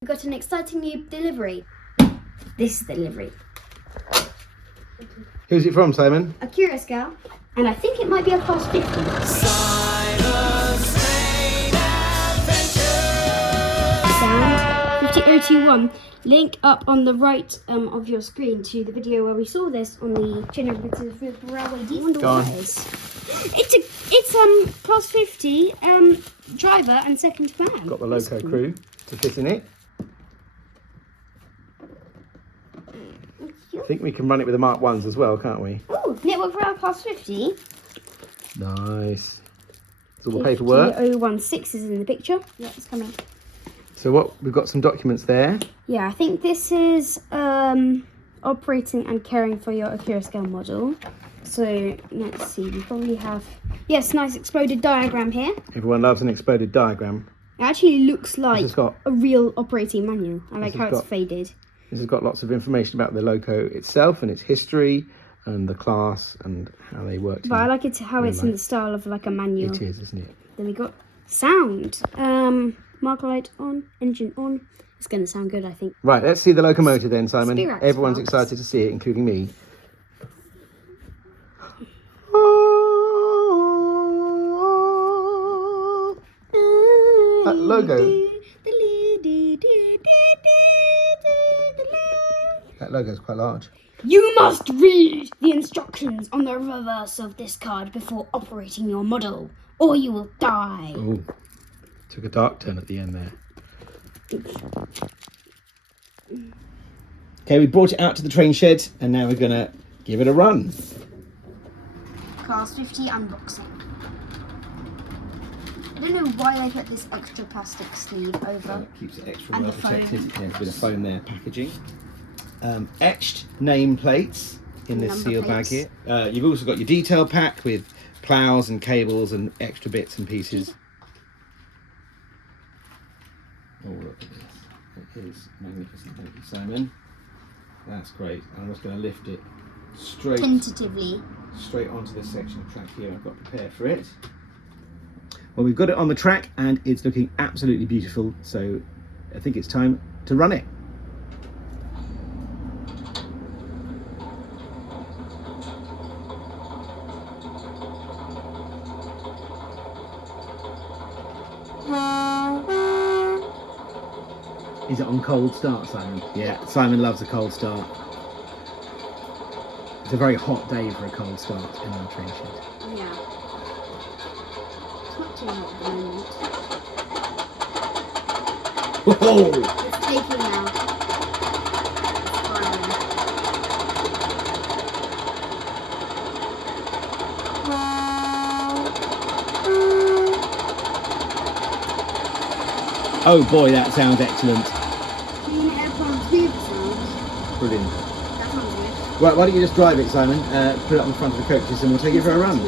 We've got an exciting new delivery. This is the delivery. Who's it from, Simon? Accurascale, and I think it might be a class 50. Sound 50021. Link up on the right of your screen to the video where we saw this on the General Railway D. Go on. It's class 50 driver and second command. Got the loco crew to fit in it. I think we can run it with the Mark 1s as well, can't we? Oh, network rail class 50. Nice. It's all the paperwork. 016 is in the picture. Yeah, it's coming. So we've got some documents there. Yeah, I think this is operating and caring for your Accurascale model. So let's see, we probably have, yes, nice exploded diagram here. Everyone loves an exploded diagram. It actually looks like got, a real operating manual. I like how it's faded. This has got lots of information about the loco itself and its history and the class and how they work. But I like it how it's in the style of like a manual. It is, isn't it? Then we got sound. Marker light on, engine on. It's going to sound good, I think. Right, let's see the locomotive then, Simon. Spirax Everyone's parts. excited to see it, including me. That logo. That logo's quite large. You must read the instructions on the reverse of this card before operating your model, or you will die. Oh, took a dark turn at the end there. Okay, we brought it out to the train shed and now we're going to give it a run. Class 50 unboxing. I don't know why they put this extra plastic sleeve over. It keeps it extra And well the foam. protected. There's a bit of foam there, packaging. Etched name plates in this Number seal bag plates. here. You've also got your detail pack with ploughs and cables and extra bits and pieces. Oh, look at this. It is magnificent. Thank you, Simon. That's great. I'm just going to lift it straight onto this section of track here I've got prepared for it. Well, we've got it on the track and it's looking absolutely beautiful, so I think it's time to run it. Is it on cold start, Simon? Yeah, Simon loves a cold start. It's a very hot day for a cold start in our train shed. Yeah. It's not too hot at the moment. Whoa! It's taking now. Oh boy, that sounds excellent. Brilliant. That sounds good. Right, why don't you just drive it, Simon? Put it on the front of the coaches and we'll take it for a run.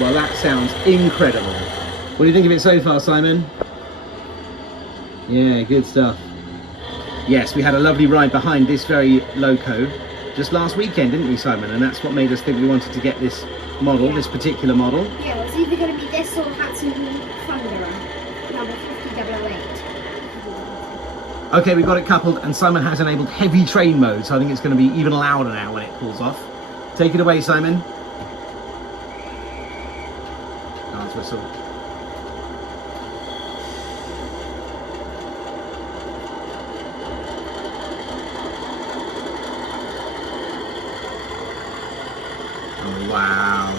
Well, that sounds incredible. What do you think of it so far, Simon? Yeah, good stuff. Yes, we had a lovely ride behind this very loco just last weekend, didn't we, Simon? And that's what made us think we wanted to get this model, this particular model. Yeah, it's either going to be this or Hatson Thunderer, number 50008. Okay, we got it coupled and Simon has enabled heavy train mode, so I think it's going to be even louder now when it cools off. Take it away, Simon. Nice whistle. Oh, wow.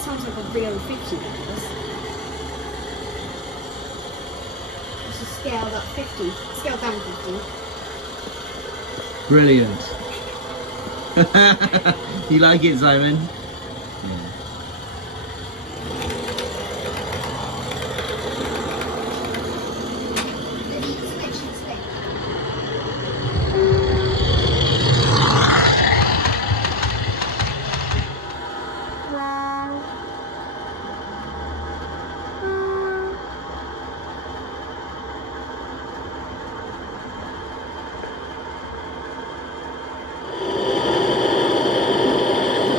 Sounds like a real 50 does. This is scaled up 50, scaled down 50. Brilliant. You like it, Simon?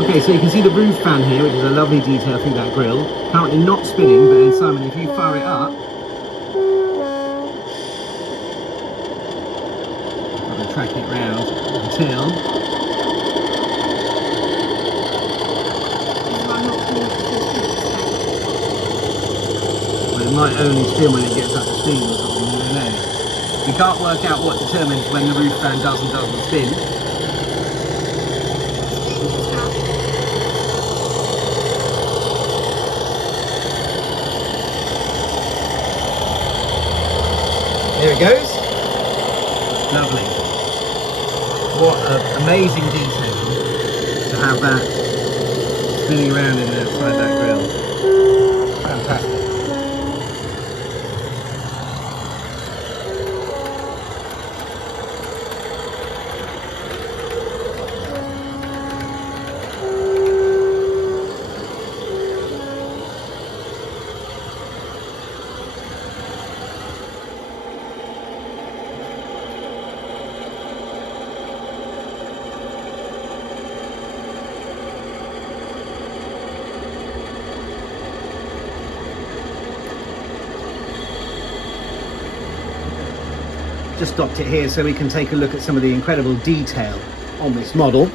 Okay, so you can see the roof fan here, which is a lovely detail through that grille. Currently not spinning, but then Simon, if you fire it up, I'm going to track it round until... Well, it might only spin when it gets up to steam or something, I don't know. We can't work out what determines when the roof fan does and doesn't spin. There it goes. Lovely. What an amazing detail to have that spinning around inside that grill. Fantastic. Just stopped it here so we can take a look at some of the incredible detail on this model.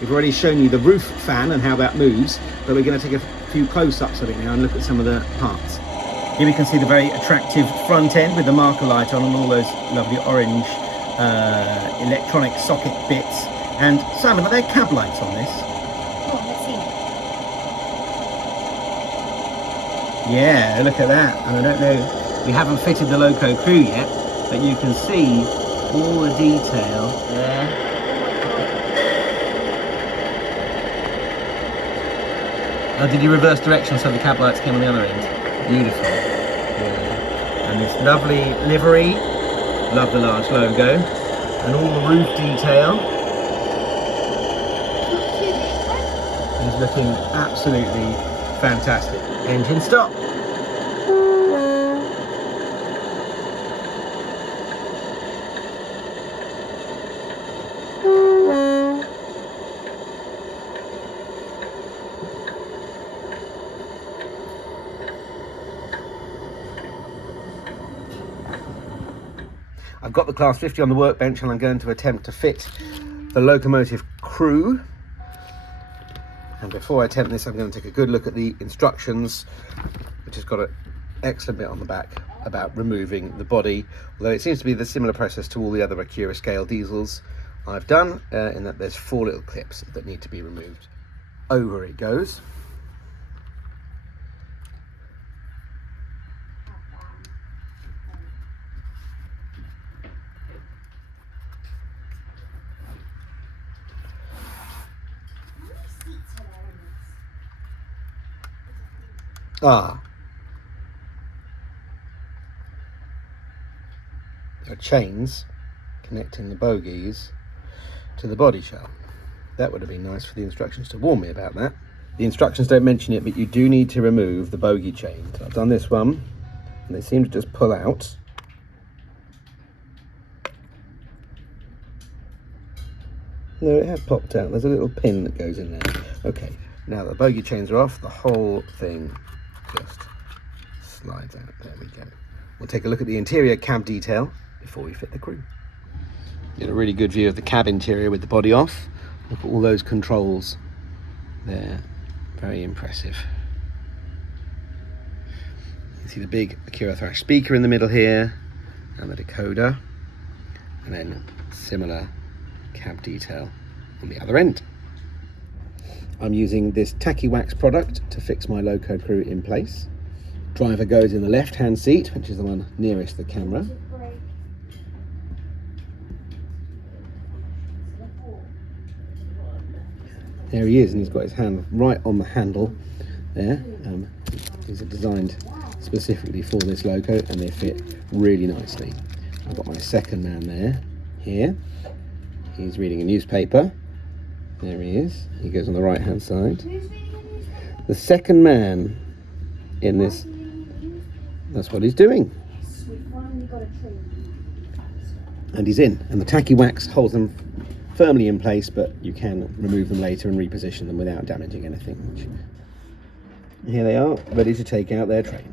We've already shown you the roof fan and how that moves, but we're going to take a few close-ups of it now and look at some of the parts. Here we can see the very attractive front end with the marker light on and all those lovely orange electronic socket bits. And Simon, are there cab lights on this? Oh, let's see. Yeah, look at that. And I don't know, we haven't fitted the loco crew yet, but you can see all the detail there. Oh, did you reverse direction so the cab lights came on the other end? Beautiful. Yeah. And this lovely livery, love the large logo, and all the roof detail is looking absolutely fantastic. Engine stop. I've got the Class 50 on the workbench and I'm going to attempt to fit the locomotive crew. And before I attempt this, I'm going to take a good look at the instructions, which has got an excellent bit on the back about removing the body, although it seems to be the similar process to all the other Accurascale diesels I've done, in that there's 4 little clips that need to be removed. Over it goes. Ah, there are chains connecting the bogies to the body shell. That would have been nice for the instructions to warn me about that. The instructions don't mention it, but you do need to remove the bogie chain. So I've done this one, and they seem to just pull out. No, it has popped out. There's a little pin that goes in there. Okay, now that the bogie chains are off, the whole thing just slides out. There we go. We'll take a look at the interior cab detail before we fit the crew. Get a really good view of the cab interior with the body off. Look at all those controls there. Very impressive. You can see the big Accurascale speaker in the middle here and the decoder, and then similar cab detail on the other end. I'm using this tacky wax product to fix my loco crew in place. Driver goes in the left hand seat, which is the one nearest the camera. There he is, and he's got his hand right on the handle there. These are designed specifically for this loco and they fit really nicely. I've got my second man there, here. He's reading a newspaper. There he is. He goes on the right hand side. The second man in this, that's what he's doing. And he's in, and the tacky wax holds them firmly in place, but you can remove them later and reposition them without damaging anything. Here they are, ready to take out their train.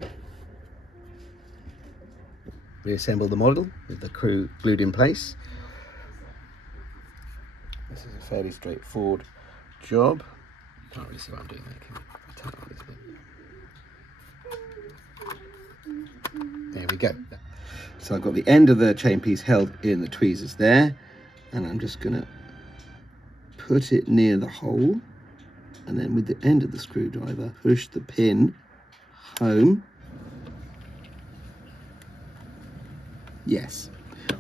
Reassemble the model with the crew glued in place. This is a fairly straightforward job. You can't really see what I'm doing there, can you? I'll turn it on this bit. There we go. So I've got the end of the chain piece held in the tweezers there, and I'm just going to put it near the hole, and then with the end of the screwdriver push the pin home. Yes.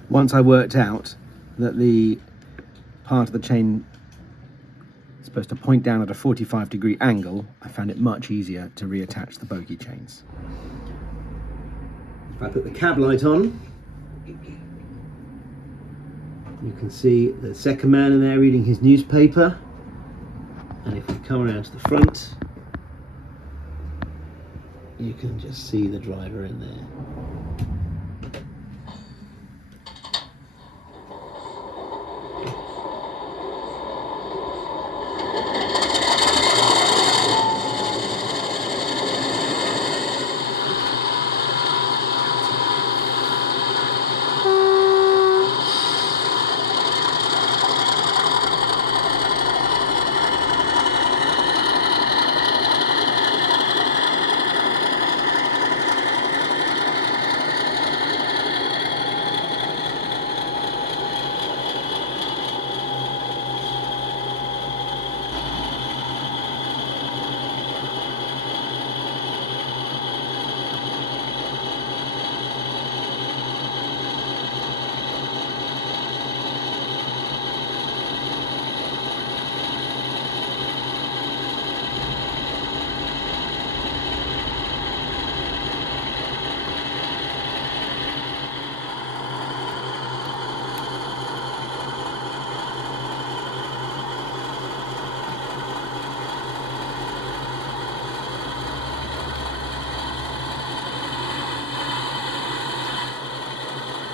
Once I worked out that the part of the chain is supposed to point down at a 45-degree angle, I found it much easier to reattach the bogie chains. If I put the cab light on, you can see the second man in there reading his newspaper. And if we come around to the front, you can just see the driver in there.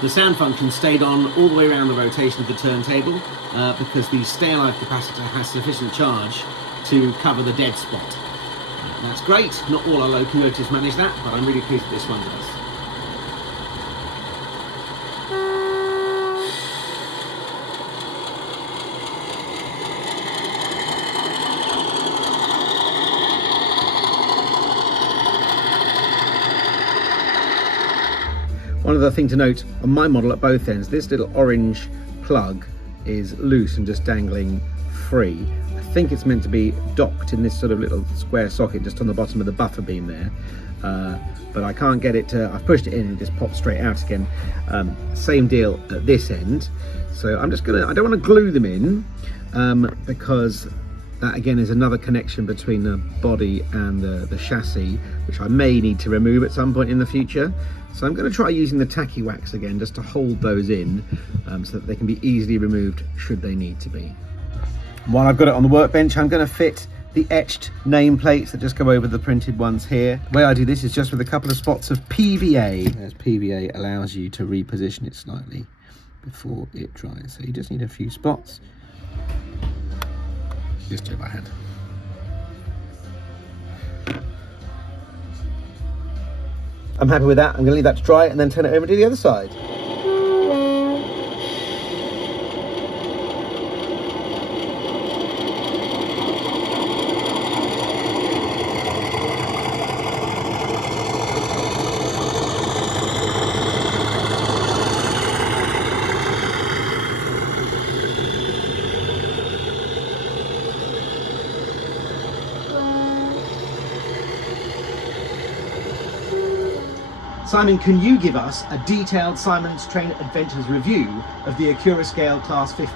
The sound function stayed on all the way around the rotation of the turntable because the stay alive capacitor has sufficient charge to cover the dead spot. That's great. Not all our locomotives manage that, but I'm really pleased that this one does. One other thing to note on my model at both ends, this little orange plug is loose and just dangling free. I think it's meant to be docked in this sort of little square socket just on the bottom of the buffer beam there, but I can't get it to, I've pushed it in and it just pops straight out again. Same deal at this end. So I'm just gonna, I don't want to glue them in because that again is another connection between the body and the chassis, which I may need to remove at some point in the future. So I'm going to try using the tacky wax again just to hold those in so that they can be easily removed should they need to be. While I've got it on the workbench, I'm going to fit the etched nameplates that just go over the printed ones here. The way I do this is just with a couple of spots of PVA, as PVA allows you to reposition it slightly before it dries. So you just need a few spots. Just do it by hand. I'm happy with that. I'm going to leave that to dry and then turn it over to the other side. Simon, can you give us a detailed Simon's Train Adventures review of the Accurascale Class 50?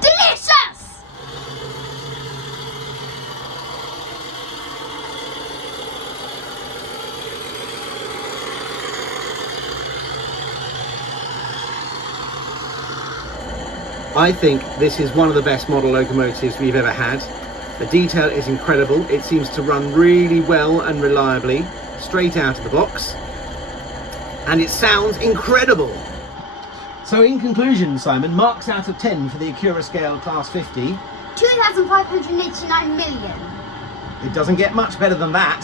Delicious! I think this is one of the best model locomotives we've ever had. The detail is incredible. It seems to run really well and reliably, straight out of the box. And it sounds incredible. So in conclusion, Simon, marks out of 10 for the Accurascale Class 50. 2,589 million. It doesn't get much better than that.